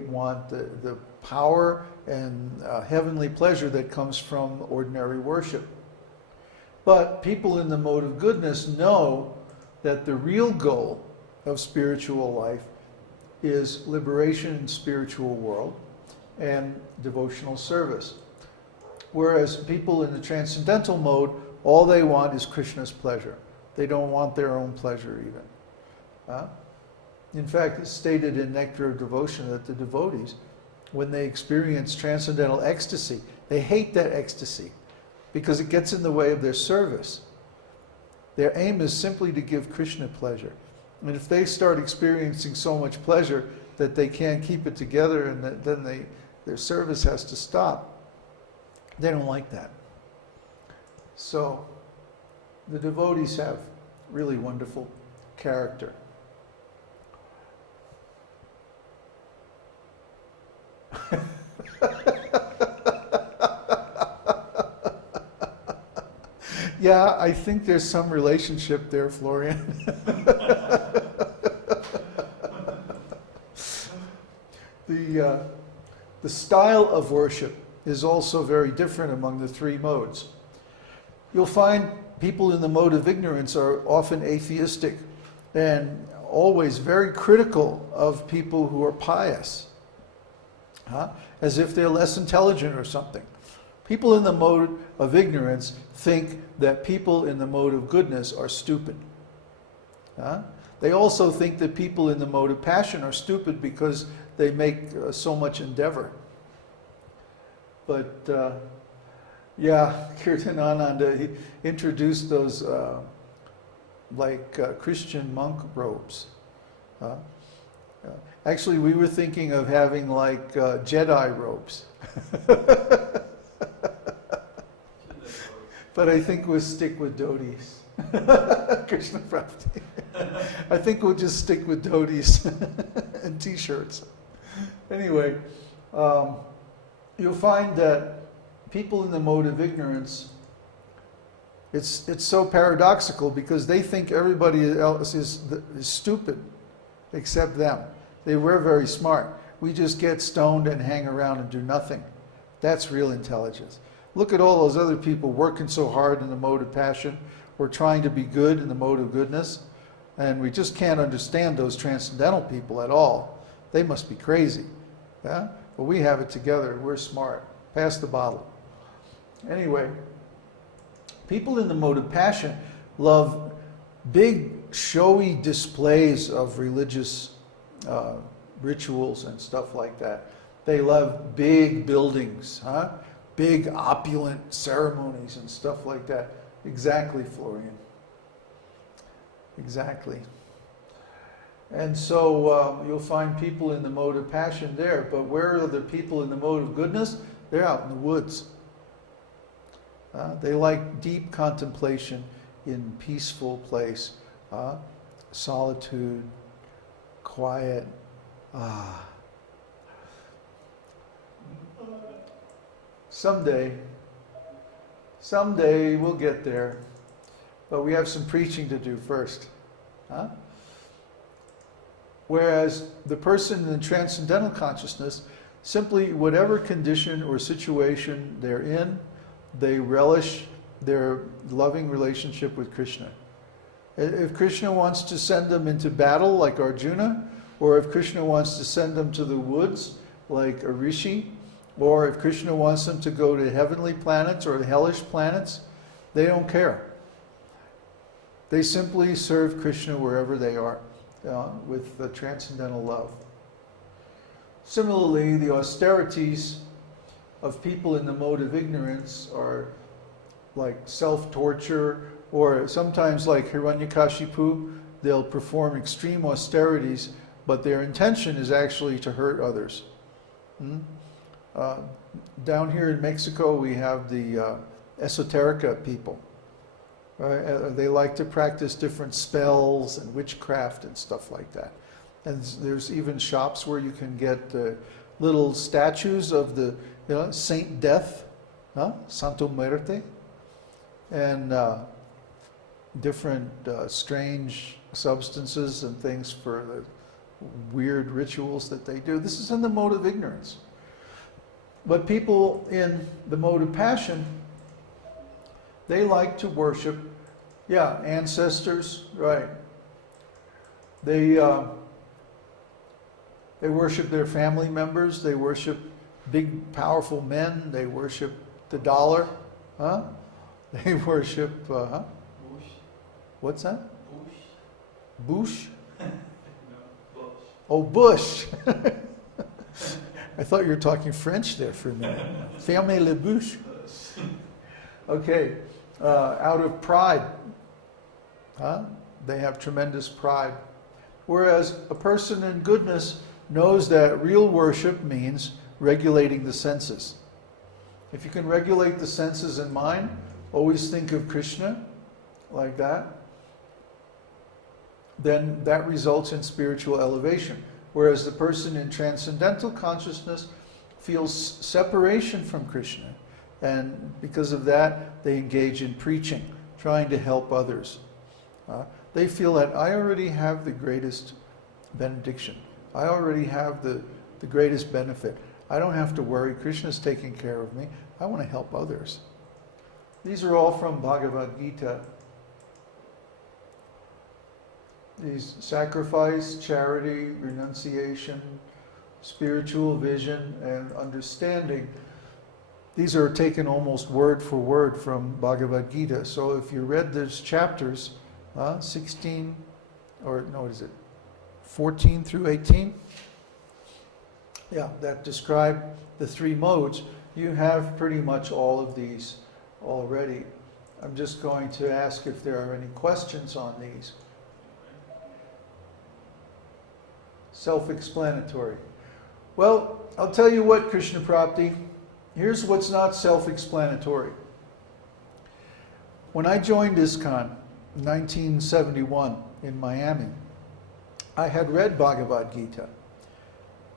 want the power and heavenly pleasure that comes from ordinary worship. But people in the mode of goodness know that the real goal of spiritual life is liberation in spiritual world and devotional service. Whereas people in the transcendental mode, all they want is Krishna's pleasure. They don't want their own pleasure even. In fact, it's stated in Nectar of Devotion that the devotees, when they experience transcendental ecstasy, they hate that ecstasy because it gets in the way of their service. Their aim is simply to give Krishna pleasure. And if they start experiencing so much pleasure that they can't keep it together and then their service has to stop, they don't like that. So the devotees have really wonderful character. Yeah, I think there's some relationship there, Florian. The style of worship is also very different among the three modes. You'll find people in the mode of ignorance are often atheistic and always very critical of people who are pious, as if they're less intelligent or something. People in the mode of ignorance think that people in the mode of goodness are stupid. They also think that people in the mode of passion are stupid because they make so much endeavor. But yeah, Kirtanananda, he introduced those Christian monk robes. Actually, we were thinking of having like Jedi robes. But I think we'll stick with dhotis. Krishna Prapti. I think we'll just stick with dhotis and t-shirts. Anyway, you'll find that people in the mode of ignorance, it's so paradoxical because they think everybody else is stupid except them. We're very smart. We just get stoned and hang around and do nothing. That's real intelligence. Look at all those other people working so hard in the mode of passion or trying to be good in the mode of goodness, and we just can't understand those transcendental people at all. They must be crazy. Yeah? But we have it together. We're smart. Pass the bottle. Anyway, people in the mode of passion love big, showy displays of religious rituals and stuff like that. They love big buildings, big opulent ceremonies and stuff like that. Exactly, Florian. Exactly. And so you'll find people in the mode of passion there, but where are the people in the mode of goodness? They're out in the woods. They like deep contemplation in peaceful place, solitude, quiet. Someday we'll get there, but we have some preaching to do first. Whereas the person in the transcendental consciousness, simply whatever condition or situation they're in, they relish their loving relationship with Krishna. If Krishna wants to send them into battle like Arjuna, or if Krishna wants to send them to the woods like a rishi, or if Krishna wants them to go to heavenly planets or hellish planets, they don't care. They simply serve Krishna wherever they are, with the transcendental love. Similarly, the austerities of people in the mode of ignorance are like self-torture, or sometimes like Hiranyakashipu, they'll perform extreme austerities, but their intention is actually to hurt others. Down here in Mexico, we have the esoterica people. They like to practice different spells and witchcraft and stuff like that. And there's even shops where you can get little statues of the Saint Death, Santo Muerte, and different strange substances and things for weird rituals that they do. This is in the mode of ignorance. But people in the mode of passion, they like to worship, ancestors, right. They worship their family members, they worship big, powerful men, they worship the dollar, huh? They worship, Bush. What's that? Bush. Bush? No, Bush. Oh, Bush. I thought you were talking French there for a minute. Fermez le bouche. Okay, out of pride, huh? They have tremendous pride. Whereas a person in goodness knows that real worship means regulating the senses. If you can regulate the senses and mind, always think of Krishna like that, then that results in spiritual elevation. Whereas the person in transcendental consciousness feels separation from Krishna, and because of that, they engage in preaching, trying to help others. They feel that I already have the greatest benediction. I already have the greatest benefit. I don't have to worry. Krishna's taking care of me. I want to help others. These are all from Bhagavad Gita. These sacrifice, charity, renunciation, spiritual vision, and understanding. These are taken almost word for word from Bhagavad Gita. So if you read those chapters, 16, or no, what is it? 14 through 18? Yeah, that describe the three modes. You have pretty much all of these already. I'm just going to ask if there are any questions on these. Self-explanatory. Well, I'll tell you what, Krishna Prapti, here's what's not self-explanatory. When I joined ISKCON in 1971 in Miami, I had read Bhagavad Gita.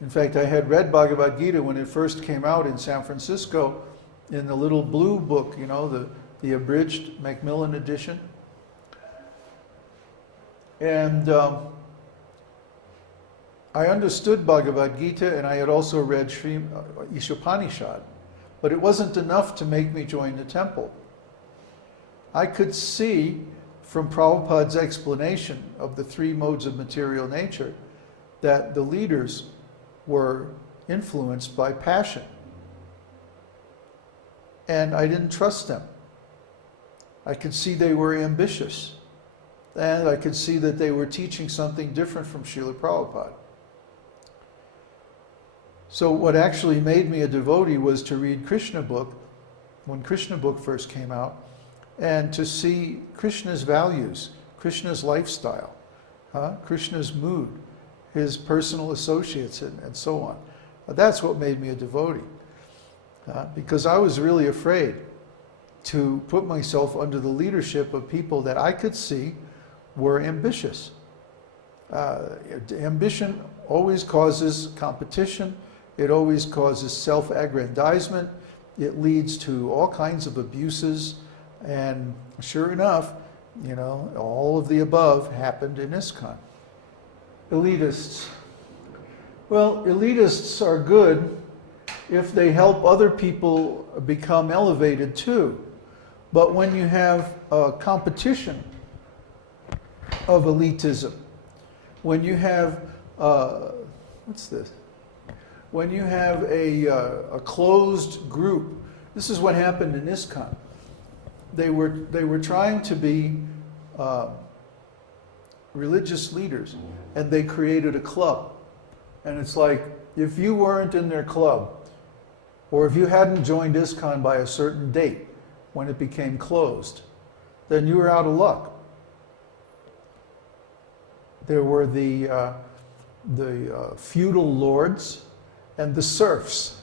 In fact, I had read Bhagavad Gita when it first came out in San Francisco in the little blue book, you know, the abridged Macmillan edition. And I understood Bhagavad Gita, and I had also read Ishopanishad, but it wasn't enough to make me join the temple. I could see from Prabhupada's explanation of the three modes of material nature that the leaders were influenced by passion. And I didn't trust them. I could see they were ambitious. And I could see that they were teaching something different from Srila Prabhupada. So what actually made me a devotee was to read Krishna book, when Krishna book first came out, and to see Krishna's values, Krishna's lifestyle, Krishna's mood, his personal associates, and so on. That's what made me a devotee. Because I was really afraid to put myself under the leadership of people that I could see were ambitious. Ambition always causes competition. It always causes self-aggrandizement. It leads to all kinds of abuses. And sure enough, you know, all of the above happened in ISKCON. Elitists. Well, elitists are good if they help other people become elevated too. But when you have a competition of elitism, when you have, what's this? When you have a closed group, this is what happened in ISKCON. They were trying to be religious leaders, and they created a club. And it's like, if you weren't in their club, or if you hadn't joined ISKCON by a certain date when it became closed, then you were out of luck. There were the feudal lords and the serfs.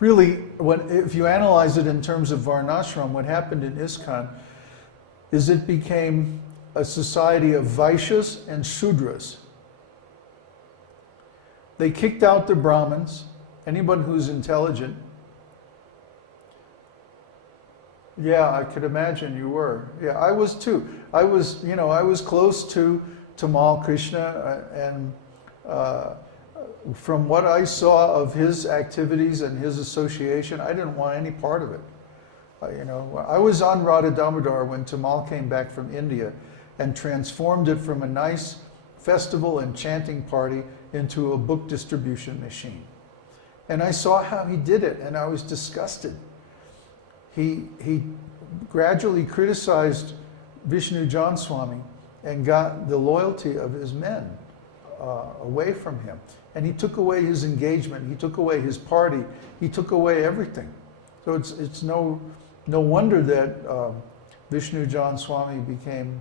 Really, if you analyze it in terms of Varnashram, what happened in ISKCON is it became a society of Vaishyas and Shudras. They kicked out the Brahmins, anyone who's intelligent. Yeah, I could imagine you were. Yeah, I was too. I was close to Tamal Krishna, and from what I saw of his activities and his association, I didn't want any part of it. I was on Radha Damodar when Tamal came back from India and transformed it from a nice festival and chanting party into a book distribution machine. And I saw how he did it, and I was disgusted. He gradually criticized Vishnu John Swami and got the loyalty of his men away from him. And he took away his engagement, he took away his party, he took away everything. So it's no wonder that Vishnu John Swami became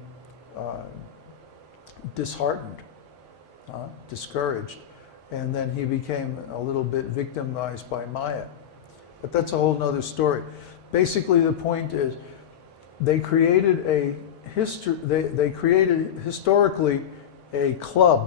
disheartened, discouraged, and then he became a little bit victimized by Maya. But that's a whole nother story. Basically, the point is they created historically a club